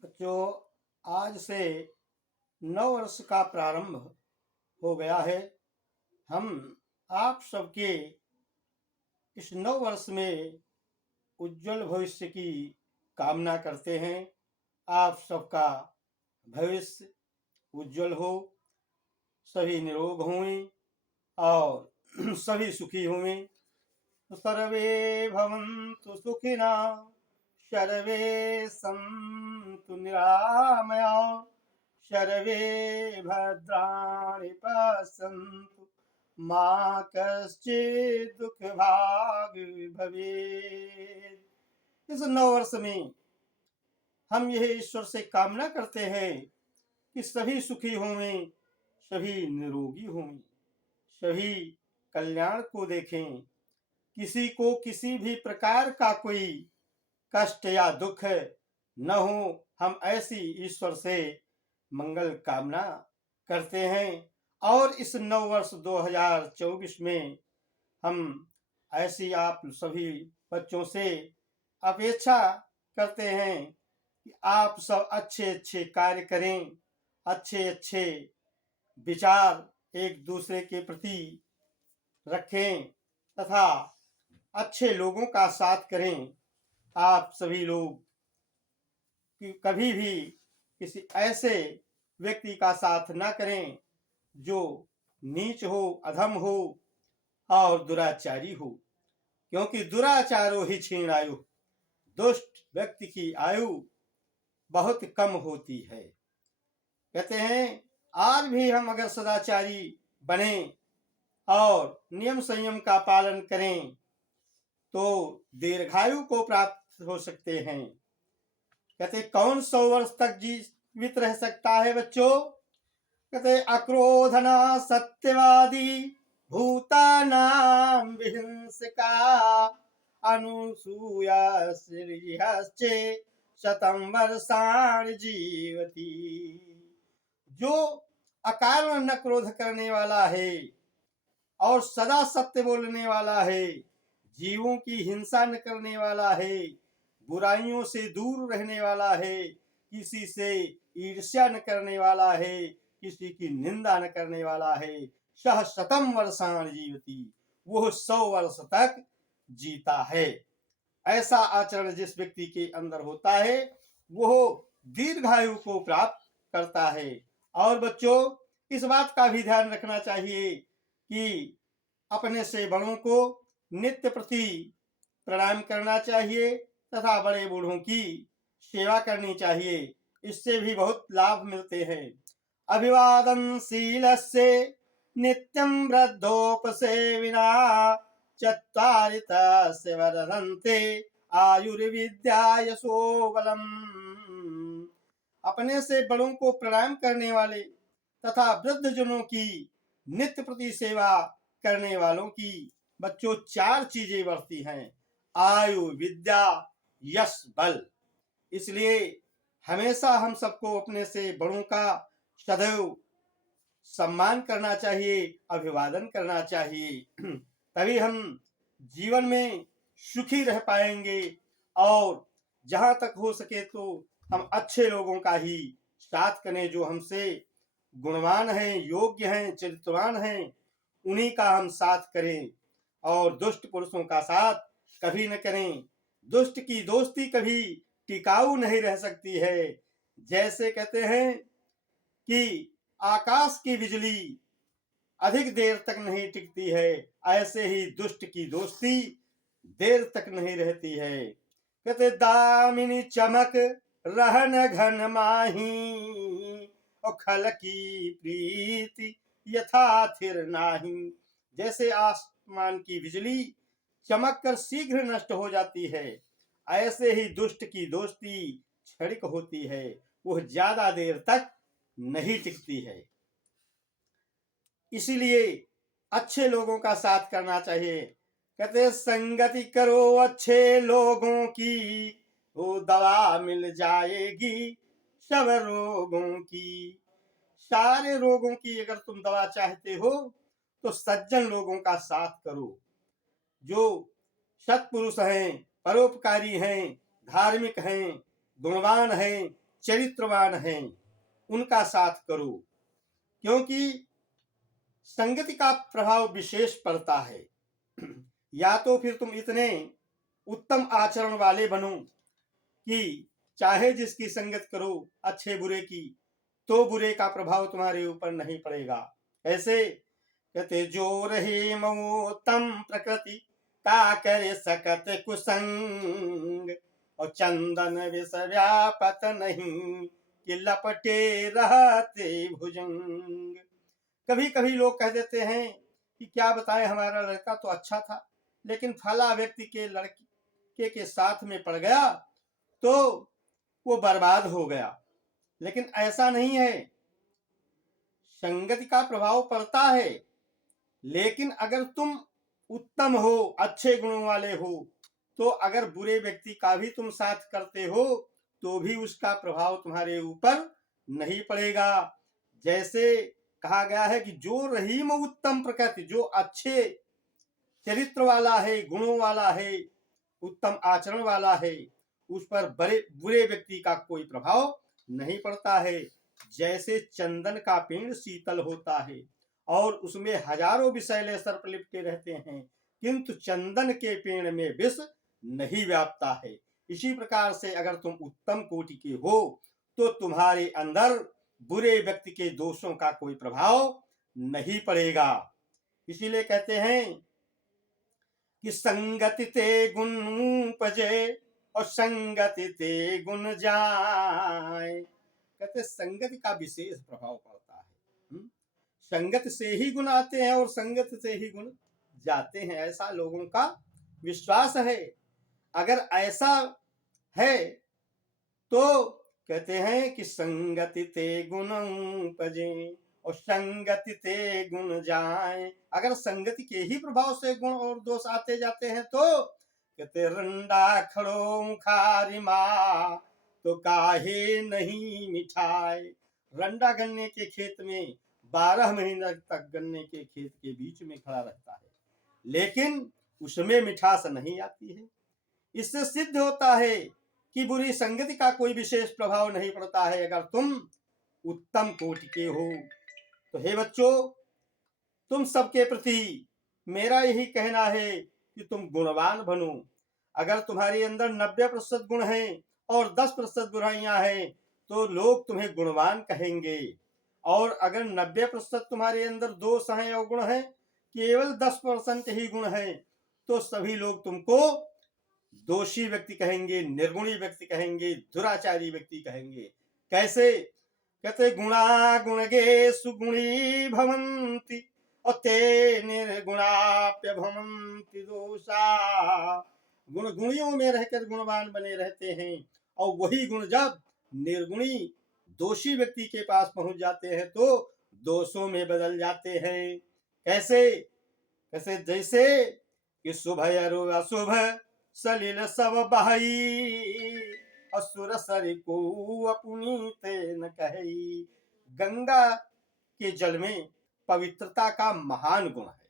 बच्चों, आज से नव वर्ष का प्रारंभ हो गया है। हम आप सबके इस नव वर्ष में उज्जवल भविष्य की कामना करते हैं। आप सबका भविष्य उज्जवल हो, सभी निरोग हों और सभी सुखी हों। सर्वे भवन्तु सुखिनः, सर्वे सन्तु निरामयाः, सर्वे भद्राणि पश्यन्तु मा कश्चित् दुःखभाग् भवेत्। इस नव वर्ष में हम यह ईश्वर से कामना करते हैं कि सभी सुखी हों, सभी निरोगी हों, सभी कल्याण को देखें, किसी को किसी भी प्रकार का कोई कष्ट या दुख न हो। हम ऐसी ईश्वर से मंगल कामना करते हैं और इस नव वर्ष 2024 में हम ऐसी आप सभी बच्चों से अपेक्षा करते हैं कि आप सब अच्छे अच्छे कार्य करें, अच्छे अच्छे विचार एक दूसरे के प्रति रखें तथा अच्छे लोगों का साथ करें। आप सभी लोग कभी भी किसी ऐसे व्यक्ति का साथ न करें जो नीच हो, अधम हो और दुराचारी हो, क्योंकि दुराचारो ही क्षीण आयु, दुष्ट व्यक्ति की आयु बहुत कम होती है। कहते हैं आज भी हम अगर सदाचारी बने और नियम संयम का पालन करें तो दीर्घायु को प्राप्त हो सकते हैं। कहते कौन 100 वर्ष तक जीवित रह सकता है बच्चों? कहते अक्रोधना सत्यवादी भूतानां विहिंसका अनुसूया श्रीहश्चे शतं वर्षाणि जीवति। जो अकारण न क्रोध करने वाला है और सदा सत्य बोलने वाला है, जीवों की हिंसा न करने वाला है, बुराइयों से दूर रहने वाला है, किसी से ईर्ष्या न करने वाला है, किसी की निंदा न करने वाला है, सह शतम वर्षाणि जीवति, वो 100 वर्ष तक जीता है। ऐसा आचरण जिस व्यक्ति के अंदर होता है वो दीर्घायु को प्राप्त करता है। और बच्चों, इस बात का भी ध्यान रखना चाहिए कि अपने से बड़ों को नित्य प्रति प्रणाम करना चाहिए तथा बड़े बूढ़ों की सेवा करनी चाहिए। इससे भी बहुत लाभ मिलते हैं। अभिवादन शीलस्य नित्यं वृद्धोपसेविना चत्वारि तस्य वर्धन्ते आयुर्विद्या यशो बलम्। अपने से बड़ों को प्रणाम करने वाले तथा वृद्ध जनों की नित्य प्रति सेवा करने वालों की बच्चों 4 चीजें बढ़ती हैं: आयु, विद्या, यश, बल। इसलिए हमेशा हम सबको अपने से बड़ों का सदैव सम्मान करना चाहिए, अभिवादन करना चाहिए। तभी हम जीवन में सुखी रह पाएंगे और जहां तक हो सके तो हम अच्छे लोगों का ही साथ करें, जो हमसे गुणवान हैं, योग्य हैं, चरित्रवान हैं, उन्हीं का हम साथ करें और दुष्ट पुरुषों का साथ कभी न करें। दुष्ट की दोस्ती कभी टिकाऊ नहीं रह सकती है। जैसे कहते हैं कि आकाश की बिजली अधिक देर तक नहीं टिकती है, ऐसे ही दुष्ट की दोस्ती देर तक नहीं रहती है। कहते दामिनी चमक रहन घन माही और खल की प्रीति यथा थिर नाही। जैसे आसमान की बिजली चमक कर शीघ्र नष्ट हो जाती है, ऐसे ही दुष्ट की दोस्ती क्षणिक होती है, वह ज्यादा देर तक नहीं टिकती है। इसीलिए अच्छे लोगों का साथ करना चाहिए। कहते संगति करो अच्छे लोगों की, वो दवा मिल जाएगी सब रोगों की। सारे रोगों की अगर तुम दवा चाहते हो तो सज्जन लोगों का साथ करो, जो सत्पुरुष हैं, परोपकारी हैं, धार्मिक हैं, गुणवान हैं, चरित्रवान हैं उनका साथ करो, क्योंकि संगति का प्रभाव विशेष पड़ता है। या तो फिर तुम इतने उत्तम आचरण वाले बनो कि चाहे जिसकी संगत करो अच्छे बुरे की, तो बुरे का प्रभाव तुम्हारे ऊपर नहीं पड़ेगा। ऐसे कहते जो रहे मोतम प्रकृति का करे सकत कुसंग, और चंदन विष व्यापत नहीं कि लपटे रहते भुजंग। कभी कभी लोग कह देते हैं कि क्या बताएं, हमारा लड़का तो अच्छा था, लेकिन फला व्यक्ति के लड़के के साथ में पड़ गया तो वो बर्बाद हो गया। लेकिन ऐसा नहीं है, संगति का प्रभाव पड़ता है, लेकिन अगर तुम उत्तम हो, अच्छे गुणों वाले हो, तो अगर बुरे व्यक्ति का भी तुम साथ करते हो तो भी उसका प्रभाव तुम्हारे ऊपर नहीं पड़ेगा। जैसे कहा गया है कि जो रहीम उत्तम प्रकृति, जो अच्छे चरित्र वाला है, गुणों वाला है, उत्तम आचरण वाला है, उस पर बड़े बुरे व्यक्ति का कोई प्रभाव नहीं पड़ता है। जैसे चंदन का पेड़ शीतल होता है और उसमें हजारों विषैले सर्प लिपटे रहते हैं, किंतु चंदन के पेड़ में विष नहीं व्यापता है। इसी प्रकार से अगर तुम उत्तम कोटि के हो तो तुम्हारे अंदर बुरे व्यक्ति के दोषों का कोई प्रभाव नहीं पड़ेगा। इसीलिए कहते हैं कि संगति ते गुण उपजे और संगति ते गुण जाए। कहते संगति का विशेष प्रभाव पड़ता है। संगत से ही गुण आते हैं और संगत से ही गुण जाते हैं, ऐसा लोगों का विश्वास है। अगर ऐसा है तो कहते हैं कि संगति ते गुण उपजे और संगति ते गुण जाए। अगर संगति के ही प्रभाव से गुण और दोष आते जाते हैं तो कहते रंडा खड़ो मुखारी माँ तो काहे नहीं मिठाई। रंडा गन्ने के खेत में 12 महीने तक गन्ने के खेत के बीच में खड़ा रहता है, लेकिन उसमें मिठास नहीं आती है। इससे सिद्ध होता है कि बुरी संगति का कोई विशेष प्रभाव नहीं पड़ता है अगर तुम उत्तम कोटि के हो। तो हे बच्चों, तुम सबके प्रति मेरा यही कहना है कि तुम गुणवान बनो। अगर तुम्हारे अंदर 90% गुण हैं और 10% बुराइयां हैं तो लोग तुम्हें गुणवान कहेंगे, और अगर 90% तुम्हारे अंदर दोष हैं और गुण हैं, केवल 10% ही गुण हैं, तो सभी लोग तुमको दोषी व्यक्ति कहेंगे, निर्गुणी व्यक्ति कहेंगे, दुराचारी व्यक्ति कहेंगे। कैसे? कहते गुणा गुणगे सुगुणी भवन्ति और ते निर्गुणाप्य भवन्ति दोषा। गुण गुणियों में रहकर गुणवान बने रहते हैं और वही गुण जब निर्गुणी दोषी व्यक्ति के पास पहुंच जाते हैं तो दोषों में बदल जाते हैं। कैसे? कैसे? जैसे कि शुभ अशुभ सलिल सब बहाई असुर सर को अपुनीत न कही। गंगा के जल में पवित्रता का महान गुण है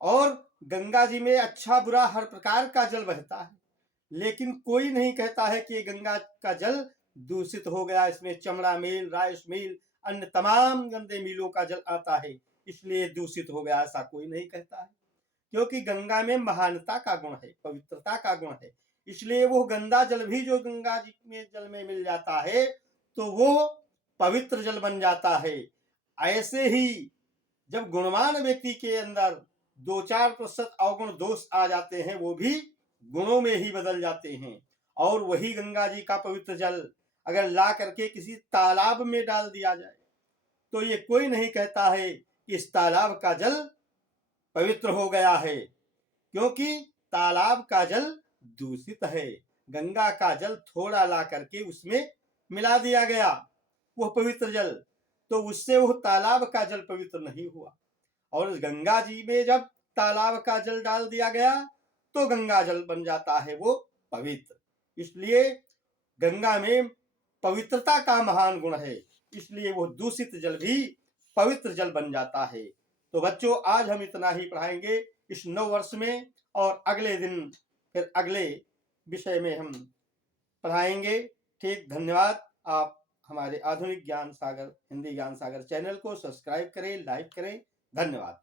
और गंगा जी में अच्छा बुरा हर प्रकार का जल बहता है, लेकिन कोई नहीं कहता है कि गंगा का जल दूषित हो गया, इसमें चमड़ा मेल, राइस मिल, अन्य तमाम गंदे मिलों का जल आता है इसलिए दूषित हो गया, ऐसा कोई नहीं कहता है। क्योंकि गंगा में महानता का गुण है, पवित्रता का गुण है, इसलिए वो गंदा जल भी जो गंगा जी में जल में मिल जाता है तो वो पवित्र जल बन जाता है। ऐसे ही जब गुणवान व्यक्ति के अंदर 2-4% अवगुण दोष आ जाते हैं, वो भी गुणों में ही बदल जाते हैं। और वही गंगा जी का पवित्र जल अगर ला करके किसी तालाब में डाल दिया जाए तो ये कोई नहीं कहता है कि इस तालाब का जल पवित्र हो गया है, क्योंकि तालाब का जल दूषित है। गंगा का जल थोड़ा ला करके उसमें मिला दिया गया वह पवित्र जल, तो उससे वह तालाब का जल पवित्र नहीं हुआ। और गंगा जी में जब तालाब का जल डाल दिया गया तो गंगा जल बन जाता है वो पवित्र। इसलिए गंगा में पवित्रता का महान गुण है, इसलिए वो दूषित जल भी पवित्र जल बन जाता है। तो बच्चों, आज हम इतना ही पढ़ाएंगे इस नव वर्ष में, और अगले दिन फिर अगले विषय में हम पढ़ाएंगे। ठीक, धन्यवाद। आप हमारे आधुनिक ज्ञान सागर, हिंदी ज्ञान सागर चैनल को सब्सक्राइब करें, लाइक करें। धन्यवाद।